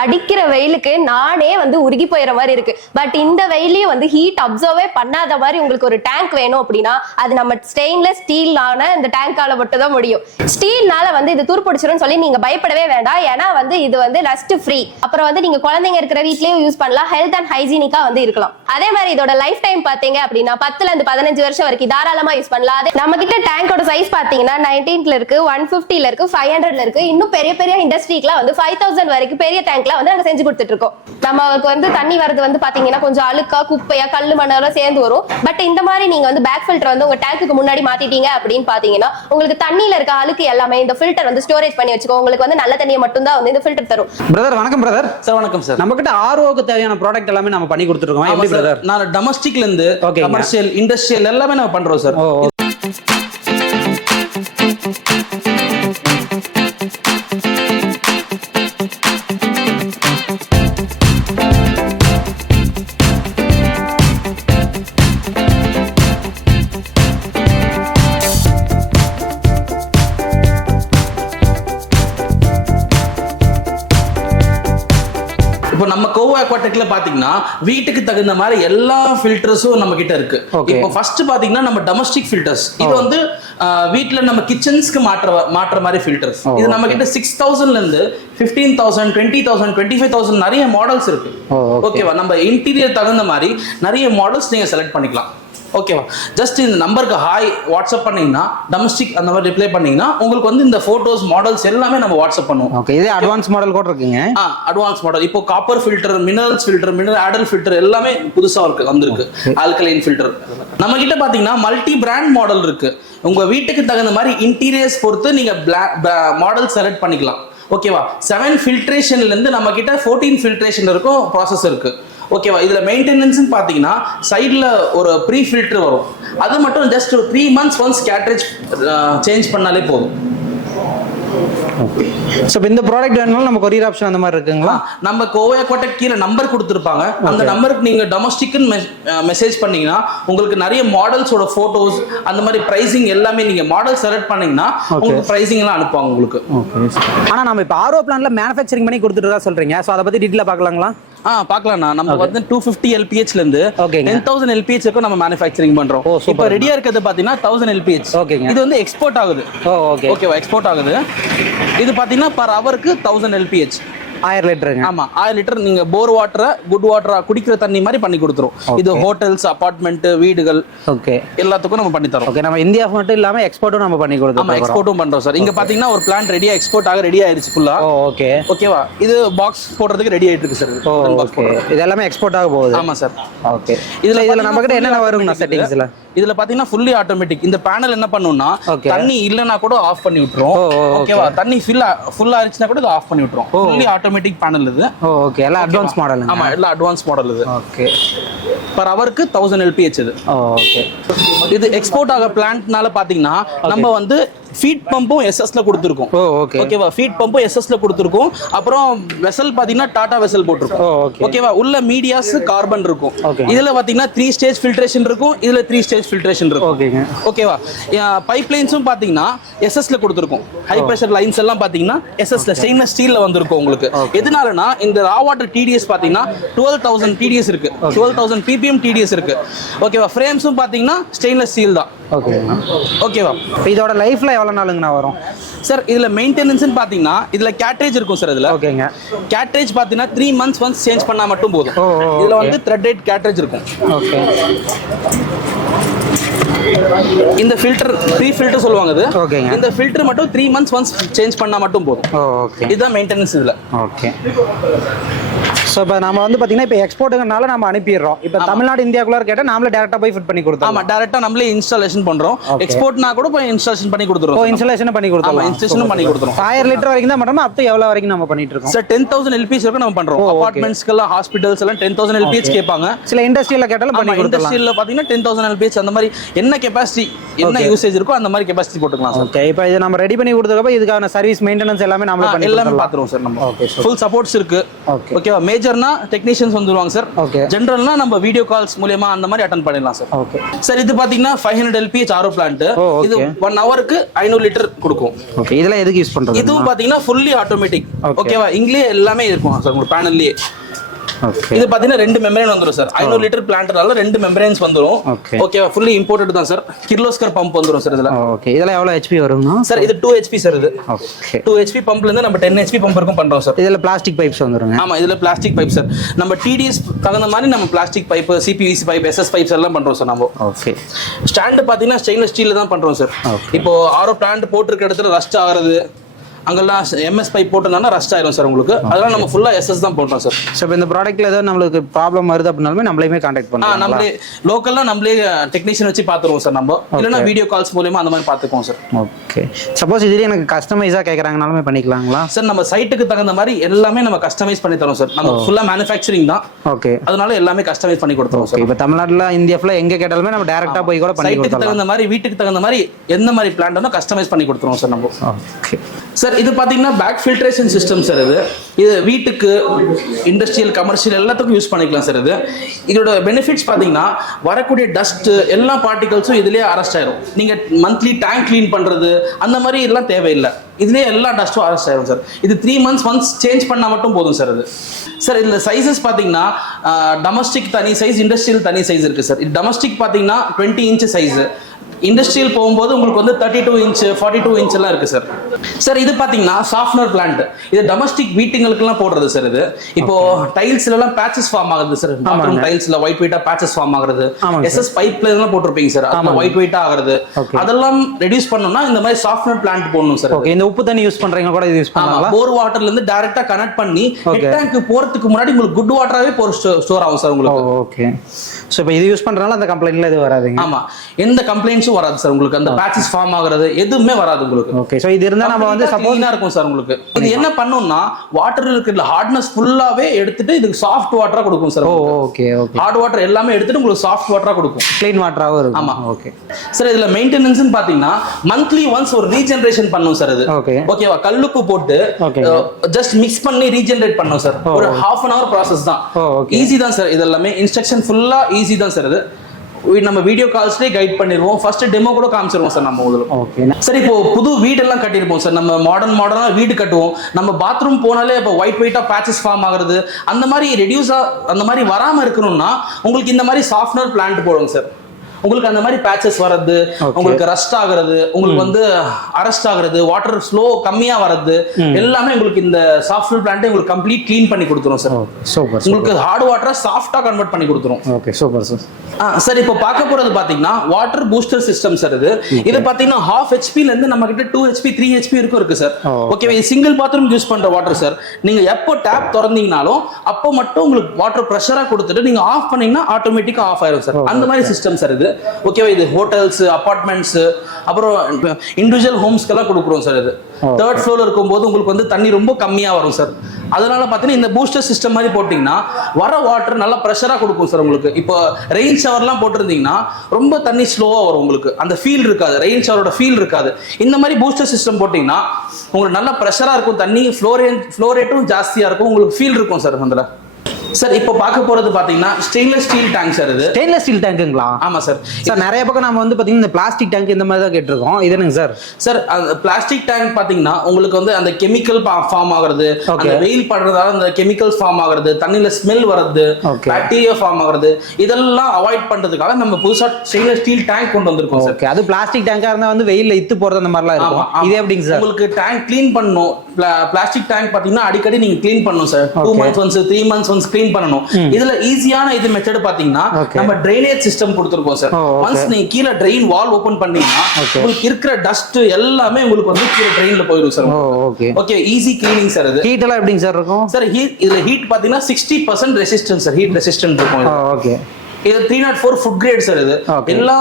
அடிக்கிற வெயிலுக்கு நானே வந்து உருகி போயிற மாதிரி இருக்கு. பட் இந்த வெயிலையும் வந்து ஹீட் அப்சர்வே பண்ணாத மாதிரி உங்களுக்கு ஒரு டேங்க் வேணும் அப்படின்னா அது நம்ம ஸ்டெயின்லெஸ் ஸ்டீலான இந்த டேங்கால மட்டும் தான் முடியும். ஸ்டீல்னால வந்து இது துருப்பிடிச்சிரும் சொல்லி நீங்க பயப்படவே வேண்டாம். ஏன்னா வந்து இது வந்து ரஸ்ட் ஃப்ரீ. அப்புறம் வந்து நீங்க குழந்தைங்க இருக்கிற வீட்லயும் யூஸ் பண்ணலாம். ஹெல்த் அண்ட் ஹைஜீனிக்கா வந்து இருக்கலாம். அதே மாதிரி இதோட லைஃப் டைம் பாத்தீங்க அப்படின்னா 10ல இருந்து 15 வருஷம் வரைக்கும் தாராளமா யூஸ் பண்ணலாம். நம்ம கிட்ட டேங்கோட சைஸ் பாத்தீங்கன்னா 19ல இருக்கு, 150ல இருக்கு, 500ல இருக்கு. இன்னும் பெரிய பெரிய இண்டஸ்ட்ரிக்குலாம் வந்து 5000 வரைக்கும் பெரிய டேங்க்ல வந்து நாங்க செஞ்சு கொடுத்துட்டு இருக்கோம். நமக்கு வந்து தண்ணி வரது வந்து பாத்தீங்கன்னா கொஞ்சம் அழுக்கா குப்பையா கல்லு மண்ணெல்லாம் சேர்ந்து வரும். பட் இந்த மாதிரி நீங்க வந்து பேக் ஃபில்டர் வந்து உங்க டேங்க்குக்கு முன்னாடி மாத்திட்டீங்க அப்படின்னு பாத்தீங்கன்னா உங்களுக்கு தண்ணியில இருக்க அழுக்கு எல்லாமே இந்த ஃபில்டர் வந்து ஸ்டோரேஜ் பண்ணி வச்சுக்கோ. உங்களுக்கு வந்து நல்ல தண்ணியை மட்டும் தான் வந்து இந்த ஃபில்டர் தரும். பிரதர் வணக்கம். பிரதர் சார் வணக்கம் சார். நம்ம கிட்ட ஆர்ஓக்கு தேவையான ப்ராடக்ட் எல்லாமே நம்ம பண்ணி கொடுத்துருக்கோம். எப்படி பிரதர்? நான் டொமஸ்டிக்ல இருந்து கமர்ஷியல் இண்டஸ்ட்ரியல் எல்லாமே நம்ம பண்றோம் சார். இப்போ நம்ம கோவா அக்வாடெக்ல பாத்தீங்கன்னா வீட்டுக்கு தகுந்த மாதிரி எல்லா ஃபில்டர்ஸும் நம்ம கிட்ட இருக்கு. இப்போ ஃபர்ஸ்ட் பாத்தீங்கன்னா நம்ம டொமஸ்டிக் ஃபில்டர்ஸ். இது வந்து வீட்ல நம்ம கிச்சன்ஸ்க்கு மாற்ற மாதிரி ஃபில்டர்ஸ். இது நம்ம கிட்ட 6000ல இருந்து 15000, 20000, 25000 நிறைய மாடல்ஸ் இருக்கு. ஓகேவா? நம்ம இன்டீரியர் தகுந்த மாதிரி நிறைய மாடல்ஸ் நீங்க செலக்ட் பண்ணிக்கலாம். ஓகேவா? ஜஸ்ட் இந்த நம்பருக்கு ஹாய் வாட்ஸ்அப் பண்ணீங்கன்னா டொமஸ்டிக் அந்த மாதிரி ரிப்ளை பண்ணீங்கன்னா உங்களுக்கு வந்து இந்த போட்டோஸ் மாடல்ஸ் எல்லாமே நம்ம வாட்ஸ்அப் பண்ணுவோம். ஓகே, இது அட்வான்ஸ் மாடல் கூட இருக்குங்க. அட்வான்ஸ் மாடல் இப்போ copper filter, minerals filter, mineral ஆடல் ஃபில்டர் எல்லாமே புதுசா வந்திருக்கு. ஆல்கலைன் ஃபில்டர் நம்ம கிட்ட பாத்தீங்கன்னா மல்டி பிராண்ட் மாடல் இருக்கு. உங்க வீட்டுக்கு தகுந்த மாதிரி இன்டீரியர்ஸ் பொறுத்து நீங்க மாடல் செலக்ட் பண்ணிக்கலாம். ஓகேவா? 7 ஃபில்ட்ரேஷன்ல இருந்து நம்ம கிட்ட 14 ஃபில்ட்ரேஷன் இருக்கும், ப்ராசஸ் இருக்கு. ஓகேவா? இதுல மெயின்டெனன்ஸ் பாத்தீங்கன்னா சைடுல ஒரு ப்ரீ ஃபில்டர் வரும். அது மட்டும் just 3 months once cartridge change பண்ணாலே போதும். ஓகே, சோ இந்த ப்ராடக்ட் வேணும்னா நம்ம கொரியர் ஆப்ஷன் அந்த மாதிரி இருக்குங்களா? நம்ம கோவா அக்வாடெக் கீழ நம்பர் கொடுத்திருப்பாங்க. அந்த நம்பருக்கு நீங்க டொமஸ்டிக்னு மெசேஜ் பண்ணீங்கன்னா உங்களுக்கு நிறைய மாடல்ஸோட போட்டோஸ் அந்த மாதிரி பிரைசிங் எல்லாமே நீங்க மாடல் செலக்ட் பண்ணீங்கன்னா உங்களுக்கு பிரைசிங் எல்லாம் அனுப்புவாங்க உங்களுக்கு. ஆனா நம்ம இப்ப ஆர்ஓ பிளான்ல மேனுஃபேக்சரிங் பண்ணி கொடுத்துட்டதா சொல்றீங்க. சோ அத பத்தி டீடைலா பார்க்கலாங்களா? பார்க்கலாம்ண்ணா. நம்ம வந்து 250 LPH ல இருந்து 10000 LPH வரைக்கும் நம்ம மேனுஃபேக்சரிங் பண்றோம். இப்போ ரெடியா இருக்கிறது பாத்தீங்கன்னா 1000 LPH. இது வந்து எக்ஸ்போர்ட் ஆகுது. ஓகேவா? எக்ஸ்போர்ட் ஆகுது. இது பாத்தீங்கன்னா பர் ஹவருக்கு 1000 LPH. 1000 லிட்டருங்க. ஆமா, 1000 லிட்டர் நீங்க போர் வாட்டரை குட் வாட்டரா குடிக்கிற தண்ணி மாதிரி பண்ணி கொடுத்துரும். இது ஹோட்டல்ஸ், அபார்ட்மெண்ட், வீடுகள் எல்லாத்துக்கும் நம்ம பண்ணி தரோம். ஓகே, நம்ம இந்தியா மட்டும் இல்லாம எக்ஸ்போர்ட்டும் நம்ம பண்ணி கொடுத்துறோம். ஆமா, எக்ஸ்போர்ட்டும் பண்றோம் சார். இங்க பாத்தீங்கன்னா ஒரு பிளான்ட் ரெடியா எக்ஸ்போர்ட் ஆக ரெடி ஆயிருச்சு ஃபுல்லா. ஓகே, ஓகேவா? இது பாக்ஸ் போடுறதுக்கு ரெடி ஆயிட்டு இருக்கு சார். ஓகே, இது எல்லாமே எக்ஸ்போர்ட் ஆக போகுது. ஆமா சார். ஓகே, இதுல நம்ம கிட்ட என்னென்ன வரும்னா செட்டிங்ஸ்ல? இதுல பாத்தீங்கன்னா ஃபுல்லி ஆட்டோமேட்டிக். இந்த பேனல் என்ன பண்ணும்னா தண்ணி இல்லனா கூட ஆஃப் பண்ணி விட்டுரும். ஓகேவா? தண்ணி ஃபுல்லா ஆயிடுச்சுனா கூட இது ஆஃப் பண்ணி விட்டுரும். ஃபுல்லி ஆட்டோமேட்டிக் பேனல் இது. ஓகே, எல்லாம் அட்வான்ஸ் மாடல். ஆமா, எல்லாம் அட்வான்ஸ் மாடல் இது. ஓகே, பர் ஹவருக்கு 1000 LPH இது. ஓகே, இது எக்ஸ்போர்ட் ஆக பிளான்ட்னால பாத்தீங்கன்னா நம்ம வந்து ஃபீட் பம்பும் எஸ்எஸ்ல கொடுத்துருக்கோம். ஓகேவா? ஃபீட் பம்பும் எஸ்எஸ்ல கொடுத்துருக்கோம். அப்புறம் வெசல் பாத்தீங்கன்னா டாடா வெசல் போட்டிருக்கோம். ஓகேவா? உள்ள மீடியாஸ் கார்பன் இருக்கும். இதுல பாத்தீங்கன்னா 3 ஸ்டேஜ் ஃபில்ட்ரேஷன் இருக்கும். இதுல 3 ஸ்டேஜ் ஃபில்ட்ரேஷன் இருக்கும். ஓகேவா? பைப்லைன்ஸும் பாத்தீங்கன்னா எஸ்எஸ்ல கொடுத்துருக்கோம். ஹை பிரஷர் லைன்ஸ் எல்லாம் பாத்தீங்கன்னா எஸ்எஸ்ல ஸ்டெயின்லெஸ் ஸ்டீல்ல வந்திருக்கும் உங்களுக்கு. எதனாலனா இந்த ரா வாட்டர் TDS பாத்தீங்கன்னா 12000 TDS இருக்கு. 12000 ppm TDS இருக்கு. ஓகேவா? ஃப்ரேம்ஸும் பாத்தீங்கன்னா ஸ்டெயின்லெஸ் ஸ்டீல் தான். ஓகேவா? இதோட லைஃப்ல எவ்வளவு நாளுங்கண்ணா வரும் சார்? இதுல மெயின்டெனன்ஸ் பாத்தீங்கன்னா இதுல கேட்ரேஜ் இருக்கும் சார். இதுல ஓகேங்க, கேட்ரேஜ் பாத்தீங்கன்னா 3 months ஒன்ஸ் சேஞ்ச் பண்ணா மட்டும் போதும். இதுல வந்து த்ரெட்டட் கேட்ரேஜ் இருக்கும். ஓகே, இந்த ஃபில்டர் ப்ரீ ஃபில்டர் சொல்லுவாங்க இது. ஓகேங்க, இந்த ஃபில்டர் மட்டும் 3 months ஒன்ஸ் சேஞ்ச் பண்ணா மட்டும் போதும். ஓகே, இதுதான் மெயின்டெனன்ஸ் இதுல. ஓகே, ஸோ இப்போ நம்ம வந்து பார்த்தீங்கன்னா இப்போ எக்ஸ்போர்ட்டுங்கனால நம்ம அனுப்பிடுறோம். இப்போ தமிழ்நாடு இந்தியாக்குள்ள கேட்டால் நாமளே டேரெக்டாக போய் ஃபிட் பண்ணி கொடுத்தோம். ஆமாம், டேரெக்டாக நம்மளே இன்ஸ்டாலேஷன் பண்ணுறோம். எக்ஸ்போர்ட்னா கூட போய் இன்ஸ்டாலேஷன் பண்ணி கொடுத்துருவோம். இன்ஸ்டாலேஷன் பண்ணி கொடுத்துருவோம். இன்ஸ்டாலேஷன் பண்ணி கொடுத்துருவோம். 1000 லிட்டர் வரைக்கும் தான் பண்ணுறோம். அப் டு எவ்வளோ வரைக்கும் நம்ம பண்ணிட்டு இருக்கோம் சார்? 10000 LPH வரைக்கும் நம்ம பண்ணுறோம். அபார்ட்மெண்ட்ஸ்க்கெல்லாம், ஹாஸ்பிட்டல்ஸ் எல்லாம் 10000 LPH கேட்பாங்க. சில இண்டஸ்ட்ரியில் கேட்டாலும் பண்ணி கொடுத்துருவோம். இண்டஸ்ட்ரியில் பார்த்தீங்கன்னா 10000 LPH அந்த மாதிரி என்ன கெப்பாசிட்டி, என்ன யூசேஜ் இருக்கோ அந்த மாதிரி கெப்பாசிட்டி போட்டுக்கலாம். ஓகே, இப்போ இது நம்ம ரெடி பண்ணி கொடுத்ததுக்கப்புறம் இதுக்கான சர்வீஸ் மெயின்டெனன்ஸ் எல்லாமே நம்ம எல்லாமே பார்த்துருவோம் சார். நம்ம ஃபுல் சப்போர்ட்ஸ் இருக்கு. ஓகேவா? மேஜர்னா டெக்னீஷியன்ஸ் வந்துருவாங்க சார். ஓகே. ஜென்ரல்னா நம்ம வீடியோ கால்ஸ் மூலமா அந்த மாதிரி அட்டெண்ட் பண்ணிடலாம் சார். ஓகே சார் இது பாத்தீங்கன்னா 500 LPH RO பிளான்ட். இது 1 ஹவருக்கு 500 லிட்டர் கொடுக்கும். ஓகே. இதெல்லாம் எதுக்கு யூஸ் பண்றது? இதுவும் பாத்தீங்கன்னா ஃபுல்லி ஆட்டோமேட்டிக். ஓகேவா, இங்கேயே எல்லாமே இருக்கும் சார் உங்க பேனல்லயே. ஓகே. இது பாத்தீங்கன்னா 2 மெம்பரேன் வந்துரும் சார். 500 லிட்டர் பிளான்ட்னால 2 மெம்பரேன்ஸ் வந்துரும். ஓகேவா, ஃபுல்லி இம்போர்ட்டட் தான் சார். கிர்லோஸ்கர் பம்ப் வந்துரும் சார் இதுல. ஓகே. இதெல்லாம் எவ்வளவு HP வரும்னா சார்? இது 2 HP சார். இது ஓகே. 2 HP பம்ப்ல இருந்து நம்ம 10 HP பம்ப் வரைக்கும் பண்றோம் சார். இதெல்லாம் பிளாஸ்டிக் பைப்ஸ் வந்துருங்க. ஆமா, இதுல பிளாஸ்டிக் பைப் சார். நம்ம TDS தகுந்த மாதிரி நம்ம plastic pipe, CPVC pipe, SS pipes எல்லாம் பண்றோம் சார் நம்ம. ஓகே. ஸ்டாண்ட் பாத்தீங்கன்னா ஸ்டெயின்லெஸ் ஸ்டீல்ல தான் பண்றோம் சார். இப்போ RO பிளான்ட் போட்டுருக்க இடத்துல ரஸ்ட் ஆகுறது, அங்கெல்லாம் MS பைப் போட்டோம்னா ரஸ்ட் ஆயிரும் சார் உங்களுக்கு. அதனால நம்ம ஃபுல்லா SS தான் போடுறோம் சார். ஸோ இப்போ இந்த ப்ராடக்ட்ல ஏதாவது நம்மளுக்கு ப்ராப்ளம் வருது அப்படின்னாலுமே நம்மளையுமே கான்டாக்ட் பண்ணலாம். நம்மளே லோக்கல்ல நம்மளே டெக்னீஷியன் வச்சு பாத்துருவோம் சார் நம்ம. இல்லைன்னா வீடியோ கால்ஸ் மூலமா அந்த மாதிரி பாத்துக்குவோம் சார். ஓகே. சப்போஸ் இதுல எனக்கு கஸ்டமைஸா கேக்குறாங்கனாலுமே பண்ணிக்கலாங்களா சார்? நம்ம சைட்டுக்கு தகுந்த மாதிரி எல்லாமே நம்ம கஸ்டமைஸ் பண்ணி தரோம் சார். நம்ம ஃபுல்லா மேனுஃபேக்சரிங் தான். ஓகே. அதனால எல்லாமே கஸ்டமைஸ் பண்ணி கொடுத்துருவோம் சார். இப்போ தமிழ்நாட்டுல இந்தியா ஃபுல்லா எங்க கேட்டாலுமே நம்ம டைரக்டா போய் கூட பண்ணி சைட்டுக்கு கொடுக்கலாம். தகுந்த மாதிரி, வீட்டுக்கு தகுந்த மாதிரி எந்த மாதிரி பிளான் வேணும் கஸ்டமைஸ் பண்ணி கொடுத்துருவோம் சார் நம்ம. ஓகே சார் இது பாத்தீங்கன்னா பேக் ஃபில்ட்ரேஷன் சிஸ்டம் சார். இது வீட்டுக்கு, இண்டஸ்ட்ரியல், கமர்ஷியல் எல்லாத்துக்கும் யூஸ் பண்ணிக்கலாம் சார். இதோட பெனிஃபிட்ஸ் பாத்தீங்கன்னா வரக்கூடிய டஸ்ட் எல்லா பார்ட்டிகல்ஸும் இதுலயே அரெஸ்ட் ஆயிரும். நீங்க மந்த்லி டேங்க் க்ளீன் பண்றது அந்த மாதிரி எல்லாம் தேவையில்லை. இதுலயே எல்லா டஸ்ட்டும் அரெஸ்ட் ஆயிரும் சார். இது 3 months ஒன்ஸ் சேஞ்ச் பண்ணா மட்டும் போதும் சார். சார் இதுல சைஸஸ் பாத்தீங்கன்னா டொமஸ்டிக் தனி சைஸ், இண்டஸ்ட்ரியல் தனி சைஸ் இருக்கு சார். இது டொமஸ்டிக் பாத்தீங்கன்னா 20 inch சைஸ். இண்டஸ்ட்ரியல் போகும்போது உங்களுக்கு வந்து 32 inch, 42 inch எல்லாம் இருக்கு சார். சார் இது பாத்தீங்கன்னா சாஃப்ட்னர் பிளான்ட். இது டொமஸ்டிக் வீட்டுங்களுக்குலாம் போடுறது சார். இது இப்போ டைல்ஸ்ல எல்லாம் பேச்சஸ் ஃபார்ம் ஆகுது சார். பாத்ரூம் டைல்ஸ்ல ஒயிட் ஒயிட்டா பேச்சஸ் ஃபார்ம் ஆகுறது, SS பைப்ல எல்லாம் போட்டிருப்பீங்க சார், அதுல ஒயிட் ஒயிட்டா ஆகுறது, அதெல்லாம் ரெடியூஸ் பண்ணனும்னா இந்த மாதிரி சாஃப்ட்னர் பிளான்ட் போடணும் சார். ஓகே. இந்த உப்பு தண்ணி யூஸ் பண்றீங்க கூட இது யூஸ் பண்ணலாம். போர் வாட்டர்ல இருந்து டைரக்டா கனெக்ட் பண்ணி ஹெட் டேங்க் போறதுக்கு முன்னாடி உங்களுக்கு குட் வாட்டராவே ஸ்டோர் ஆகும் சார் உங்களுக்கு. ஓகே. சோ இப்போ இது யூஸ் பண்றனால அந்த கம்ப்ளைண்ட்ல இது வராதுங்க. ஆமா, எந்த கம்ப்ளைண்ட்ஸும் வராது சார் உங்களுக்கு. அந்த பேச்சஸ் ஃபார்ம் ஆகுறது எதுவுமே வராது உங்களுக்கு. ஓகே. சோ இது இருந்தா நம்ம வந்து சப்போஸா இருக்கும் சார் உங்களுக்கு. இது என்ன பண்ணும்னா வாட்டர்ல இருக்கிற ஹார்ட்னஸ் ஃபுல்லாவே எடுத்துட்டு இதுக்கு சாஃப்ட் வாட்டரா கொடுக்கும் sir. Okay. Okay. Hard water எல்லாமே எடுத்துட்டு உங்களுக்கு சாஃப்ட் வாட்டரா கொடுக்கும். க்ளீன் வாட்டராவும் இருக்கும். ஆமா. ஓகே. சார் இதுல மெயின்டெனன்ஸ்னு பாத்தீங்கன்னா மந்த்லி ஒன்ஸ் ஒரு ரீஜெனரேஷன் பண்ணும் சார். இது ஓகேவா, கல்லுப்பு போட்டு ஜஸ்ட் மிக்ஸ் பண்ணி ரீஜெனரேட் பண்ணும் சார். ஒரு 1/2 hour ப்ராசஸ் தான். ஈஸி தான் சார். இது எல்லாமே இன்ஸ்ட்ரக்ஷன் ஃபுல்லா ஈஸி தான் சார். நம்ம வீடியோ கால்ஸ்லேயே கைட் பண்ணிடுவோம். ஃபர்ஸ்ட் டெமோ கூட காமிச்சிருவோம் சார் நம்ம முதல்ல. ஓகே. சார் இப்போ புது வீடெல்லாம் கட்டியிருப்போம் சார். நம்ம மாடர்னா வீடு கட்டுவோம். நம்ம பாத்ரூம் போனாலே இப்போ ஒயிட் ஒயிட்டா பேச்சஸ் ஃபார்ம் ஆகுறது அந்த மாதிரி ரெடியூஸா அந்த மாதிரி வராம இருக்கணும்னா உங்களுக்கு இந்த மாதிரி சாஃப்ட்னர் பிளான்ட் போடுங்க சார். உங்களுக்கு அந்த மாதிரி பேச்சஸ் வர்றது, உங்களுக்கு ரஸ்ட் ஆகுறது, உங்களுக்கு வந்து அரெஸ்ட் ஆகுறது, வாட்டர் ஃப்ளோ கம்மியா வர்றது எல்லாமே உங்களுக்கு இந்த சாஃப்ட்வேர் பிளான்ட் உங்களுக்கு கம்ப்ளீட் க்ளீன் பண்ணி கொடுத்துரும் சார். சூப்பர். உங்களுக்கு ஹார்ட் வாட்டரா சாஃப்ட்டா கன்வெர்ட் பண்ணி கொடுத்துரும். ஓகே. Super sir. சார் இப்போ பார்க்க போறது பாத்தீங்கன்னா வாட்டர் பூஸ்டர் சிஸ்டம் சார். இது பாத்தீங்கன்னா 1/2 HP ல இருந்து நம்ம கிட்ட 2 HP 3 HP வரைக்கும் இருக்கு சார். ஓகே. இது சிங்கிள் பாத்ரூம் யூஸ் பண்ற வாட்டர் சார். நீங்க எப்போ டேப் திறந்தீங்கனாலும் அப்போ மட்டும் உங்களுக்கு வாட்டர் பிரஷரா கொடுத்துட்டு நீங்க ஆஃப் பண்ணீங்கன்னா ஆட்டோமேட்டிக்கா ஆஃப் ஆயிரும் சார். அந்த மாதிரி சிஸ்டம் சார் இது. ஓகேவா, இது ஹோட்டல்ஸ், அபார்ட்மெண்ட்ஸ், அப்புறம் இண்டிவிஜுவல் ஹோம்ஸ்க்கெல்லாம் கொடுக்குறோம் சார். இது 3rd floor இருக்கும்போது உங்களுக்கு வந்து தண்ணி ரொம்ப கம்மியா வரும் சார். அதனால பார்த்தீங்கன்னா இந்த பூஸ்டர் சிஸ்டம் மாதிரி போட்டிங்கன்னா வர வாட்டர் நல்லா ப்ரெஷராக கொடுக்கும் சார் உங்களுக்கு. இப்போ ரெயின் ஷவர்லாம் போட்டிருந்தீங்கன்னா ரொம்ப தண்ணி ஸ்லோவாக வரும் உங்களுக்கு. அந்த ஃபீல் இருக்காது, ரெயின் ஷவரோட ஃபீல் இருக்காது. இந்த மாதிரி பூஸ்டர் சிஸ்டம் போட்டிங்கன்னா உங்களுக்கு நல்லா ப்ரெஷராக இருக்கும், தண்ணி ஃப்ளோரேட்டும் ஜாஸ்தியாக இருக்கும், உங்களுக்கு ஃபீல் இருக்கும் சார். அதில் சார் இப்போ பார்க்க போறது பாத்தீங்கன்னா ஸ்டெயின்லெஸ் ஸ்டீல் டேங்க் சார். இது ஸ்டெயின்லெஸ் ஸ்டீல் டேங்குங்களா? ஆமா சார். சார் நிறைய பக்கம் நம்ம வந்து பாத்தீங்கன்னா இந்த பிளாஸ்டிக் டேங்க் இந்த மாதிரி தான் கேட்டிருக்கோம். இது என்னங்க சார்? சார் அந்த பிளாஸ்டிக் டேங்க் பாத்தீங்கன்னா உங்களுக்கு வந்து அந்த கெமிக்கல் ஃபார்ம் ஆகுறது, அந்த வெயில் படுறதால அந்த கெமிக்கல்ஸ் ஃபார்ம் ஆகுறது, தண்ணியில ஸ்மெல் வர்றது, பாக்டீரியா ஃபார்ம் ஆகுறது, இதெல்லாம் அவாய்ட் பண்றதுக்காக நம்ம புதுசா ஸ்டெயின்லெஸ் ஸ்டீல் டேங்க் கொண்டு வந்திருக்கோம் சார். அது பிளாஸ்டிக் டேங்கா இருந்தா வந்து வெயில்ல இத்து போறது அந்த மாதிரிலாம் இருக்கும். இது எப்படிங்க சார்? உங்களுக்கு டேங்க் க்ளீன் பண்ணணும். பிளாஸ்டிக் டேங்க் பாத்தீங்கன்னா அடிக்கடி நீங்க க்ளீன் பண்ணணும் sir. 2 months once 3 months once clean பண்ணணும். இதுல ஈஸியான இது மெத்தட் பாத்தீங்கன்னா நம்ம ட்ரைனேஜ் சிஸ்டம் கொடுத்திருக்கோம் சார். ஒன்ஸ் நீங்க கீழ ட்ரெயின் வால் ஓபன் பண்ணீங்கன்னா உங்களுக்கு இருக்கிற டஸ்ட் எல்லாமே உங்களுக்கு வந்து கீழ ட்ரெயின்ல போயிடும் sir. Okay. Okay. Easy cleaning sir. இது ஹீட் எல்லாம் எப்படிங்க சார் இருக்கும்? சார் இதுல ஹீட் பாத்தீங்கன்னா 60% ரெசிஸ்டன்ஸ் சார். ஹீட் ரெசிஸ்டன்ட் இருக்கும். ஓகே. இது 304 ஃபுட் கிரேட் சார். இது எல்லா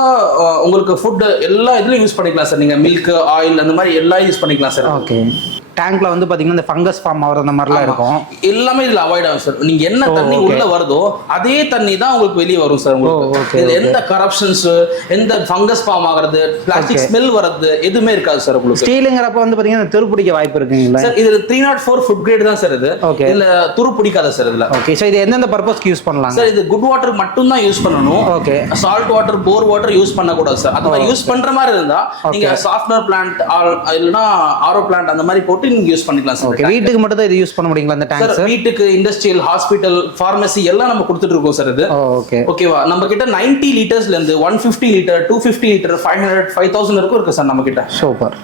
உங்களுக்கு ஃபுட் எல்லா இதுலயும் யூஸ் பண்ணிக்கலாம் சார். நீங்க மில்க், ஆயில் அந்த மாதிரி எல்லாம் யூஸ் பண்ணிக்கலாம் சார். ஓகே. டேங்க்ல வந்து பாத்தீங்கன்னா இந்த ஃபங்கஸ் ஃபார்ம் ஆகுற அந்த மாதிரிலாம் இருக்கும். எல்லாமே இதுல அவாய்ட் ஆகும் சார். நீங்க என்ன தண்ணி உள்ள வருதோ அதே தண்ணி தான் உங்களுக்கு வெளியே வரும் சார். உங்களுக்கு இதுல எந்த கரப்ஷன்ஸ், எந்த ஃபங்கஸ் ஃபார்ம் ஆகுறது, பிளாஸ்டிக் ஸ்மெல் வரது எதுவுமே இருக்காது சார். உங்களுக்கு ஸ்டீலுங்கிறப்ப வந்து பாத்தீங்கன்னா துரு பிடிக்க வாய்ப்பு இருக்குங்களா சார்? இது 304 ஃபுட் கிரேட் தான் சார். இது இதுல துரு பிடிக்காத சார். இதுல ஓகே. சோ இது எந்தெந்த பர்பஸ்க்கு யூஸ் பண்ணலாம் சார்? இது குட் வாட்டர் மட்டும் தான் யூஸ் பண்ணணும். ஓகே. சால்ட் வாட்டர், போர் வாட்டர் யூஸ் பண்ண கூடாது சார். அது மாதிரி யூஸ் பண்ற மாதிரி இருந்தா நீங்க சாஃப்ட்வேர் பிளான்ட் இல்லனா ஆரோ பிளான்ட் அந்த மாதிரி போட்டு நீங்க யூஸ் பண்ணிக்கலாம் சார். ஓகே. வீட்டுக்கு மட்டும் தான் இது யூஸ் பண்ண முடியுங்களா இந்த டேங்க் சார்? வீட்டுக்கு, இண்டஸ்ட்ரியல், ஹாஸ்பிடல், பார்மசி எல்லாம் நம்ம கொடுத்துட்டு இருக்கோம் சார். இது ஓகே. ஓகேவா? நம்ம கிட்ட 90 லிட்டர்ஸ்ல இருந்து 150 லிட்டர், 250 லிட்டர், 500, 5000 வரைக்கும் இருக்கு சார் நம்ம கிட்ட. சூப்பர்.